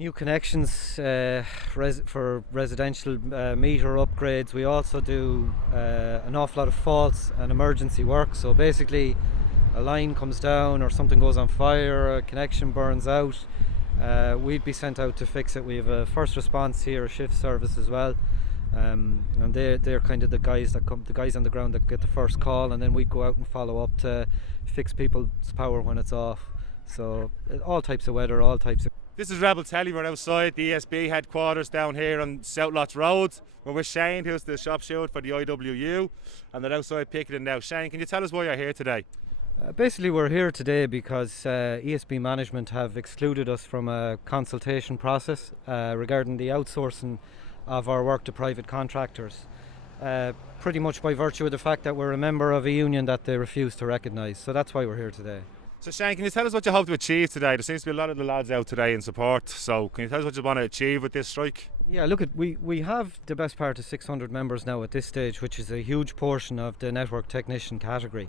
New connections for residential meter upgrades. We also do an awful lot of faults and emergency work. So basically, a line comes down or something goes on fire, a connection burns out, we'd be sent out to fix it. We have a first response here, a shift service as well, and they're kind of the guys on the ground that get the first call, and then we go out and follow up to fix people's power when it's off. So all types of weather, all types of. This is Rebel Telly. We're outside the ESB headquarters down here on South Lotts Road. We're with Shane, who's the shop steward for the IWU, and they're outside picketing now. Shane, can you tell us why you're here today? Basically, we're here today because ESB management have excluded us from a consultation process regarding the outsourcing of our work to private contractors, pretty much by virtue of the fact that we're a member of a union that they refuse to recognise. So that's why we're here today. So Shane, can you tell us what you hope to achieve today? There seems to be a lot of the lads out today in support. So can you tell us what you want to achieve with this strike? Yeah, look, we have the best part of 600 members now at this stage, which is a huge portion of the network technician category.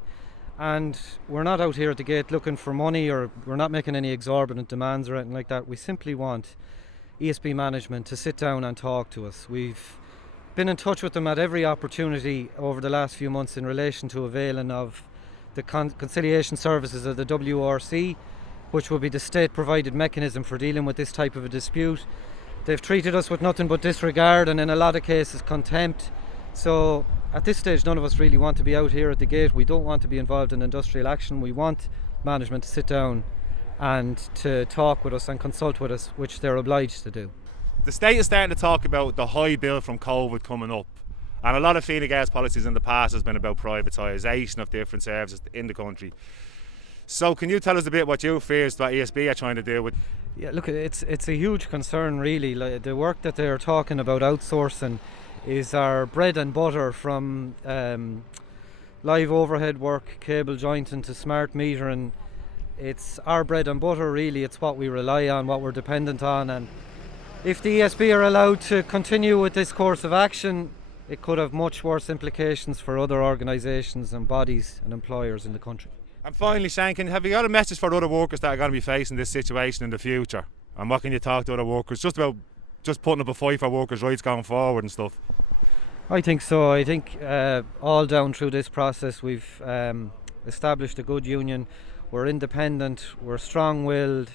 And we're not out here at the gate looking for money, or we're not making any exorbitant demands or anything like that. We simply want ESB management to sit down and talk to us. We've been in touch with them at every opportunity over the last few months in relation to availing of the conciliation services of the WRC, which will be the state provided mechanism for dealing with this type of a dispute. They've treated us with nothing but disregard, and in a lot of cases contempt. So at this stage, none of us really want to be out here at the gate. We don't want to be involved in industrial action. We want management to sit down and to talk with us and consult with us, which they're obliged to do. The state is starting to talk about the high bill from COVID coming up. And a lot of Fine Gael's policies in the past has been about privatisation of different services in the country. So can you tell us a bit what you fears that ESB are trying to do with? Yeah, look, it's a huge concern really. Like, the work that they're talking about outsourcing is our bread and butter, from live overhead work, cable jointing to smart metering. It's our bread and butter really. It's what we rely on, what we're dependent on, and if the ESB are allowed to continue with this course of action, it could have much worse implications for other organisations and bodies and employers in the country. And finally, Shane, have you got a message for other workers that are going to be facing this situation in the future? And what can you talk to other workers just about putting up a fight for workers' rights going forward and stuff? I think so. I think all down through this process we've established a good union. We're independent, we're strong-willed,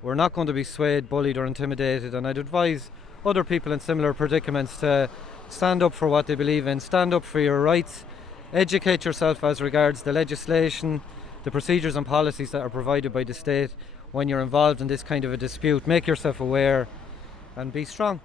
we're not going to be swayed, bullied or intimidated, and I'd advise other people in similar predicaments to stand up for what they believe in, stand up for your rights, educate yourself as regards the legislation, the procedures and policies that are provided by the state when you're involved in this kind of a dispute. Make yourself aware and be strong.